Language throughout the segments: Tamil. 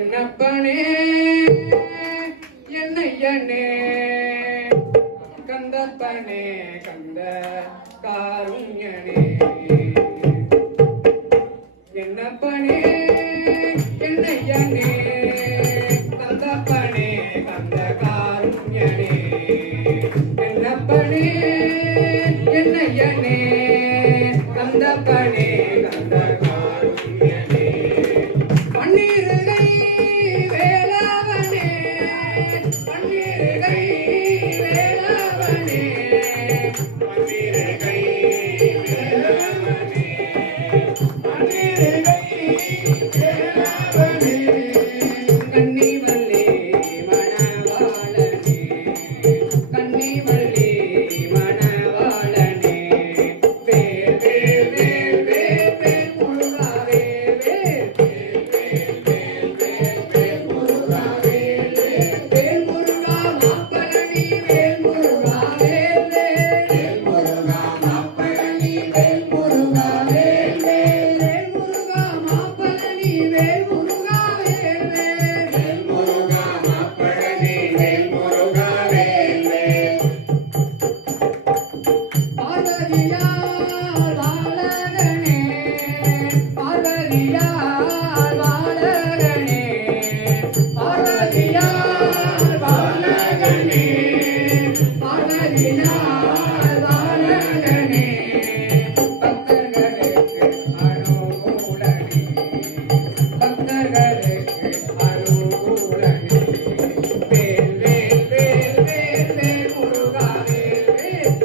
என்னப்பனே என்னையனே கந்தப்பனே கந்த காருண்யனே என்னப்பனே என்னையனே கந்தப்பனே கந்த காருண்யனே என்னப்பனே என்னையனே கந்தப்பனே கந்த காருண்யனே பன்னீருகை வேளாவனே பன்னீருகை வேளாவனே பன்னீருகை வேளாவனே பன்னீருகை வேளாவனே கன்னிவல்லி மணவாளனே கன்னிவல்லி மணவாளனே வேல் வேல் வேல் வேல் வேல் முருகா வேல் வேல் வேல் வேல் வேல் வேல் முருகா வேல் வேல் வேல் முருகா மாப்பழனி வேல் முருகா வேல் வேல் வேல் முருகா மாப்பழனி வேல் முருகா வேல் வேல் வேல் முருகா மாப்பழனி வேல் முருகா வேல் வேல் வேல் முருகா மாப்பழனி வேல் முருகா வேல் வேல் பார்வதியால் வாழகனே பார்வதியால் வாழகனே பார்வதியால் வாழகனே பார்வதியால் வாழகனே பக்தர்களுக்கு அனுகூலனே பக்தர்களுக்கு அனுகூலனே வேல் வேல் வேல் வேல் வேல் முருகா வேல்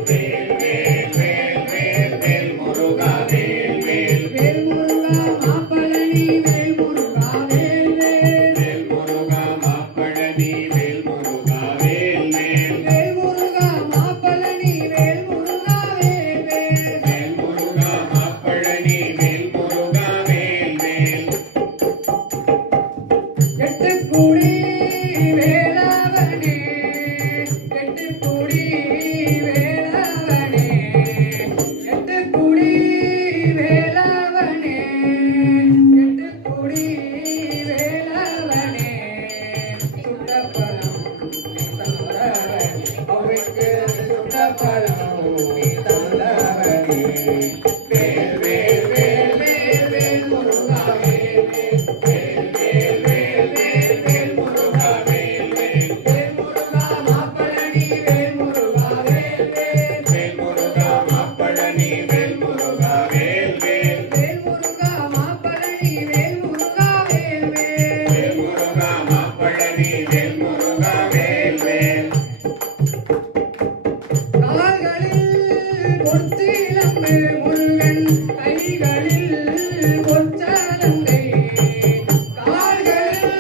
வேல் வேல் வேல் வேல் வேல் வேல் முருகா வேல் வேல் வேல் முருகா மாப்பழனி வேல் முருகா வேல் வேல் வேல் முருகா மாப்பழனி வேல் முருகா வேல் வேல் வேல் முருகா மாப்பழனி வேல் முருகா வேல் வேல் வேல் முருகா மாப்பழனி வேல் முருகா வேல் வேல் எட்டுக்குடி வேளாவனே எட்டுக்குடி வேளாவனே எட்டுக்குடி வேளாவனே எட்டுக்குடி வேளாவனே சுட்டப்பழம் தந்தவனே அவைக்கு சுட்டப்பழம் தந்தவனே வேல் வேல் வேல் வேல் வேல் முருகா வேல் வேல் வேல் வேல் வேல் வேல் முருகா வேல் வேல் வேல் முருகா மாப்பழனி வேல் முருகா வேல் வேல் வேல் முருகா மாப்பழனி வேல் முருகா வேல் வேல் வேல் முருகா மாப்பழனி வேல் முருகா வேல் வேல் வேல் முருகா மாப்பழனி வேல் முருகா வேல் வேல் கால்களில் பொற்சிலம்பு முருகன் கைகளில் பொற்சலங்கை கால்களில்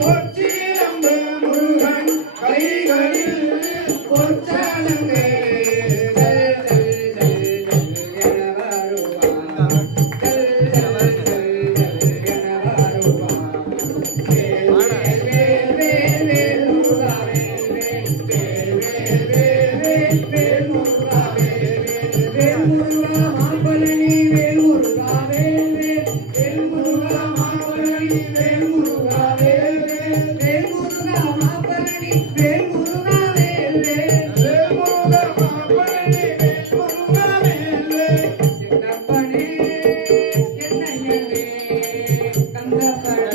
பொற்சிலம்பு முருகன் கைகளில் பொற்சலங்கை ஜல் ஜல் ஜல் ஜல் என வருவான் ஜல் ஜல் ஜல் ஜல் என வருவான் வேல் வேல் வேல் வேல் முருகா வேல் வேல் வேல் வேல் வேல் வேல் முருகா வேல் வேல் வேல் முருகா மாப்பழனி வேல் முருகா வேல் வேல் வேல் முருகா மாப்பழனி வேல் முருகா வேல் வேல் வேல் முருகா மாப்பழனி வேல் முருகா வேல் வேல் வேல் முருகா மாப்பழனி வேல் முருகா வேல் வேல் என்னப்பனே என்னையனே கந்தப்பனே